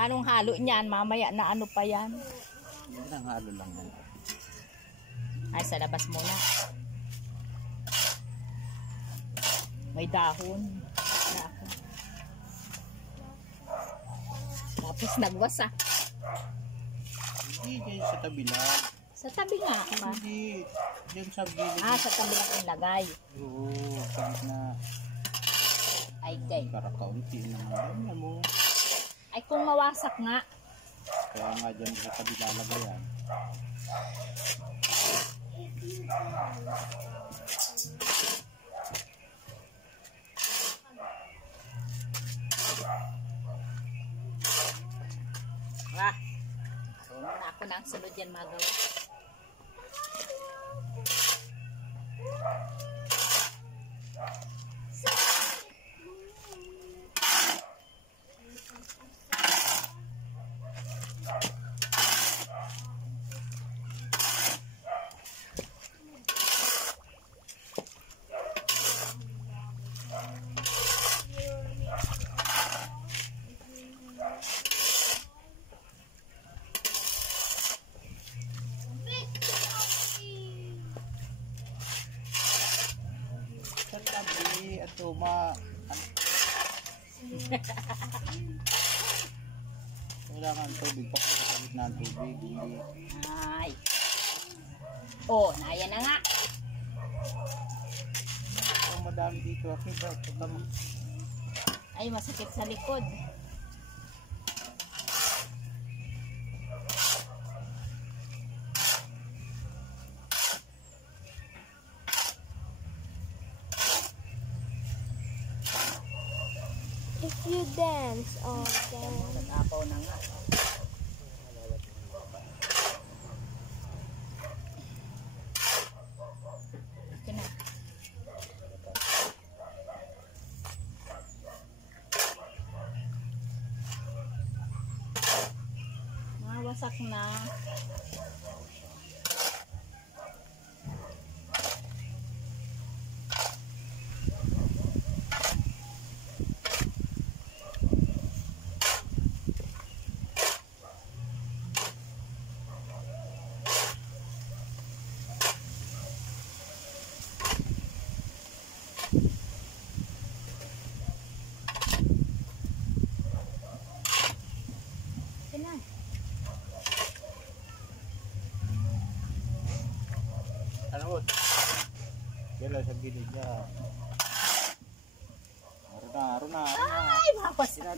Paanong halo niyan? Mamaya na ano pa yan? Yan ang halo lang yan. Ay, sa labas muna. May dahon. Tapos nagwasak. Hindi, dyan sa tabi lang. Sa tabi nga ba? Hindi, dyan sa gilid. Ah, sa tabi lang ilagay. Oo, sa gitna. Ay, gay. Para kaunti naman. Ano mo? Ay, kung mawasak nga. Kaya nga dyan sa tabi lalagay yan. Ah, ako na ang sunod yan magawa. Sa tabi at tuma. Kailangan tubig pa kung sa gitna ng tubig. Hindi. Ay. Oh, naya na nga. Kung madami dito, okay ba? Ay, masakit sa likod. If you dance all day. Nag-apaw na nga. Okay na. Mawasak na. Ano mo? Yan lang sa gilid niya. Aron na. Ay, mawas. Tira.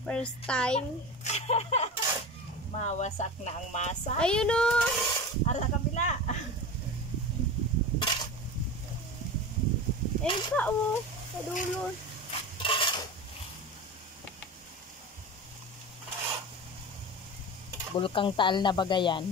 First time. Mawasak na ang masa. Ayun o. Ara sa kabila. Ayun pa o. Sa dulo. Bulkang Taal na Bagayan.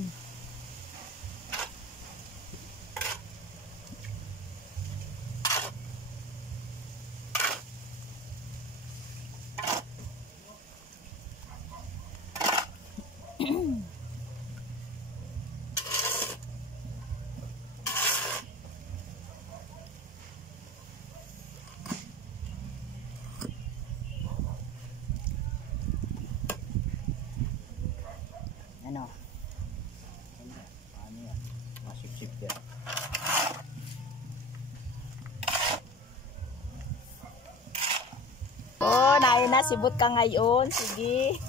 Ano? Ano yan? Masip-sip yan. Oh, nain na sibot ka ngayon. Sige.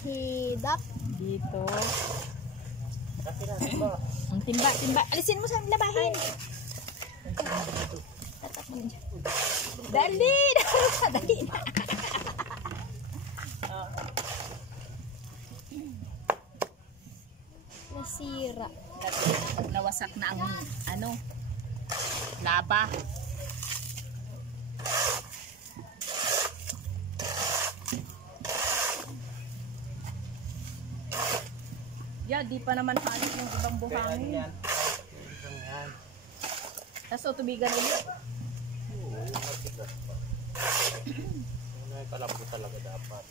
Hidap. Dito. Kasi na, diba? Ang timba. Alisin mo sa labahin. Dali. Dali. Nasira. Nawasak na ang ano, laba. Yeah, di pa naman halos yung ibang buhangin. yan. Tapos tubigan ulit. Oo, matigas pa. May kalambot talaga dapat.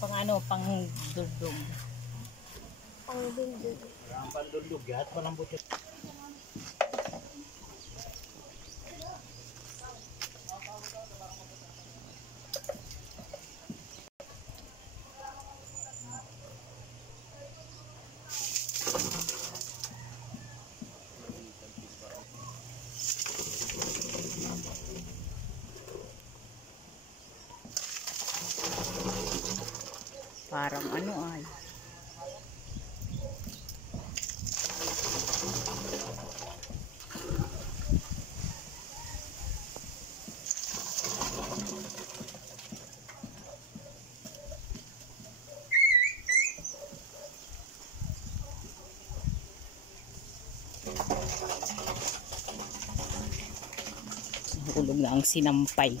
Pang ano, pang dugdug. Ang dundun. Ang pandulog at malambot yun. Parang ano ay. Hulog na ang sinampay.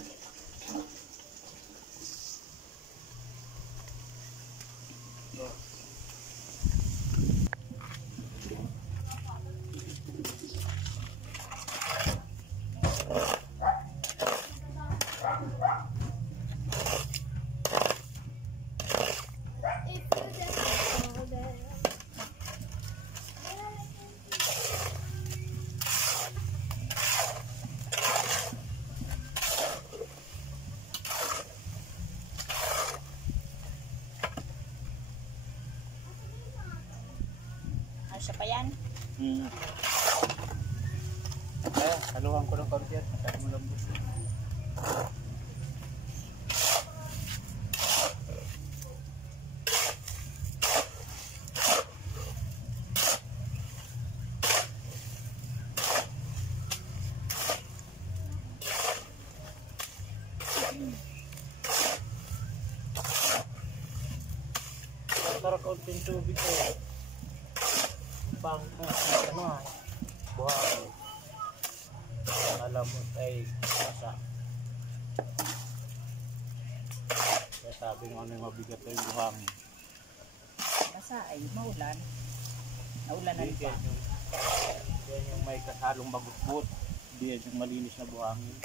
Siya pa yan. Haluhan ko ng kaunti at masyadong malambot. Tara kaunting tubig ko. Pang ano buhangin. Alam mo ay masa. Kaya sabi nga ano yung mabigat na yung buhangin. Basta ay maulan. Naulanan pa. Yan yung may kasalong magbutbut. Hindi yan yung malinis na buhangin.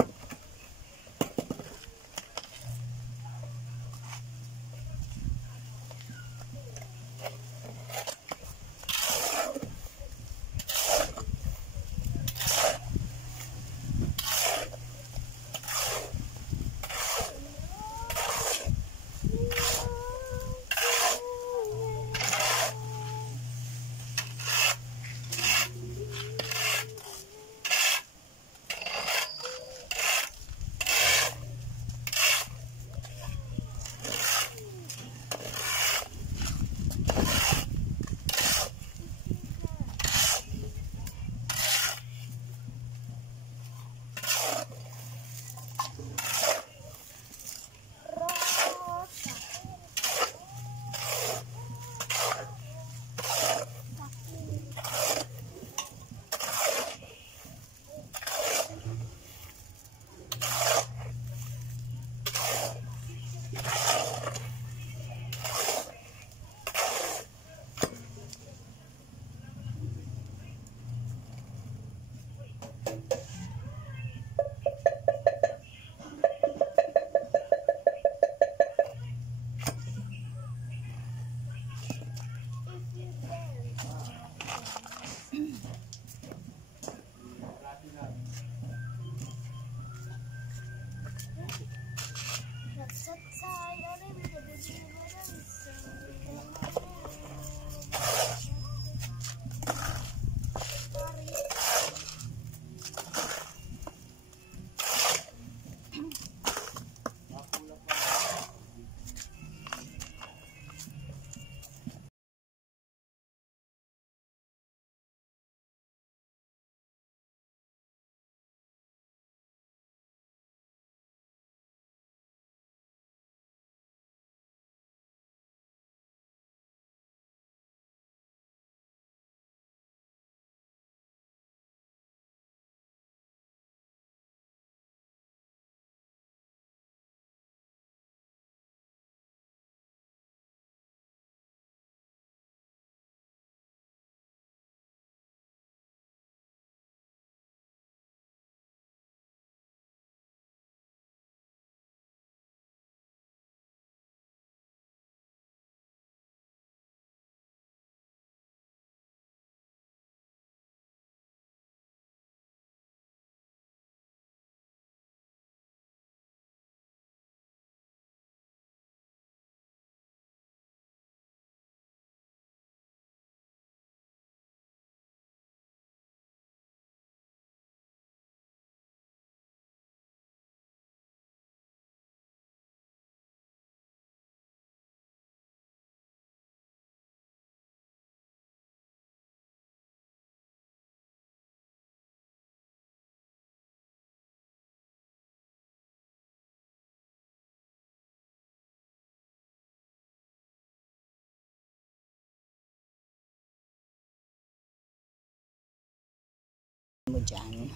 mo dyan?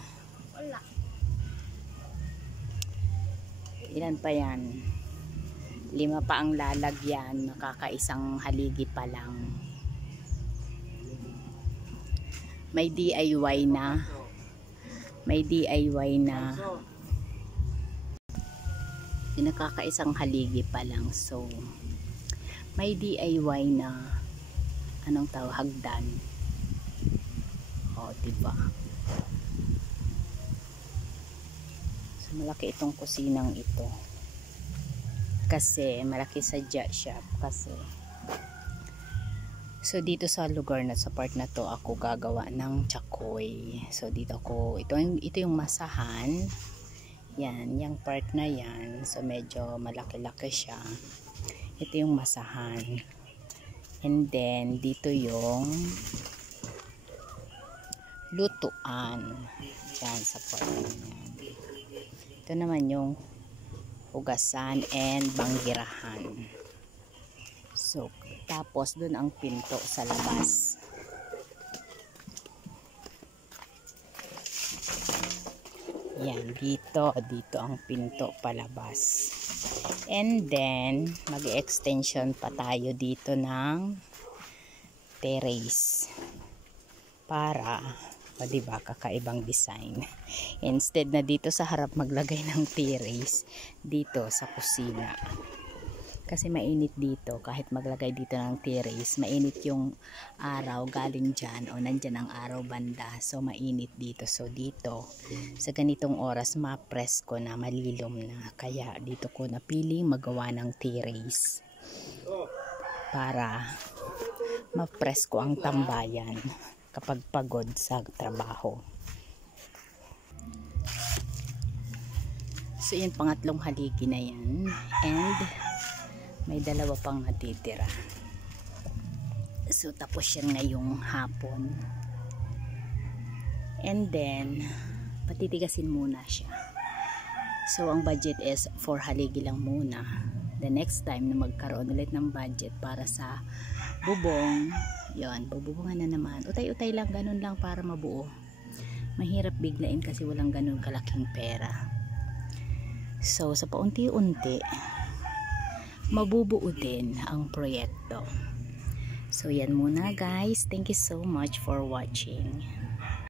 Wala. Ilan pa yan? 5 pa ang lalagyan. Nakakaisang haligi pa lang. May DIY na. May DIY na. Nakakaisang haligi pa lang. So, may DIY na. Anong tawag? Hagdan. O, diba? So, malaki itong kusinang ito. Kasi, malaki sadya siya. Kasi, so, dito sa lugar na, sa part na to, ako gagawa ng chakoy. So, dito ako, ito yung masahan. Yan, yung part na yan. So, medyo malaki-laki siya. Ito yung masahan. And then, dito yung lutuan. Diyan, sa part na yan. Ito naman yung hugasan and banggirahan. So, tapos dun ang pinto sa labas. Yan, dito ang pinto palabas. And then, mag-extension pa tayo dito ng terrace. Para, o diba, kakaibang design. Instead na dito sa harap maglagay ng terrace, dito sa kusina. Kasi mainit dito, kahit maglagay dito ng terrace, mainit yung araw galing dyan, o nandyan ang araw banda, so mainit dito. So dito, sa ganitong oras, ma-presko na, malilom na. Kaya dito ko napiling magawa ng terrace. Para ma-presko ang tambayan kapag pagod sa trabaho. So yun, pangatlong haligi na yan. And may 2 pang natitira. So tapos yan ngayong hapon. And then patitigasin muna siya. So ang budget is 4 haligi lang muna. The next time na magkaroon ulit ng budget para sa bubong, yon, bububungan na naman. Utay-utay lang, ganun lang para mabuo. Mahirap biglain kasi walang ganun kalaking pera. So sa paunti-unti mabubuo din ang proyekto. So yan muna guys. Thank you so much for watching.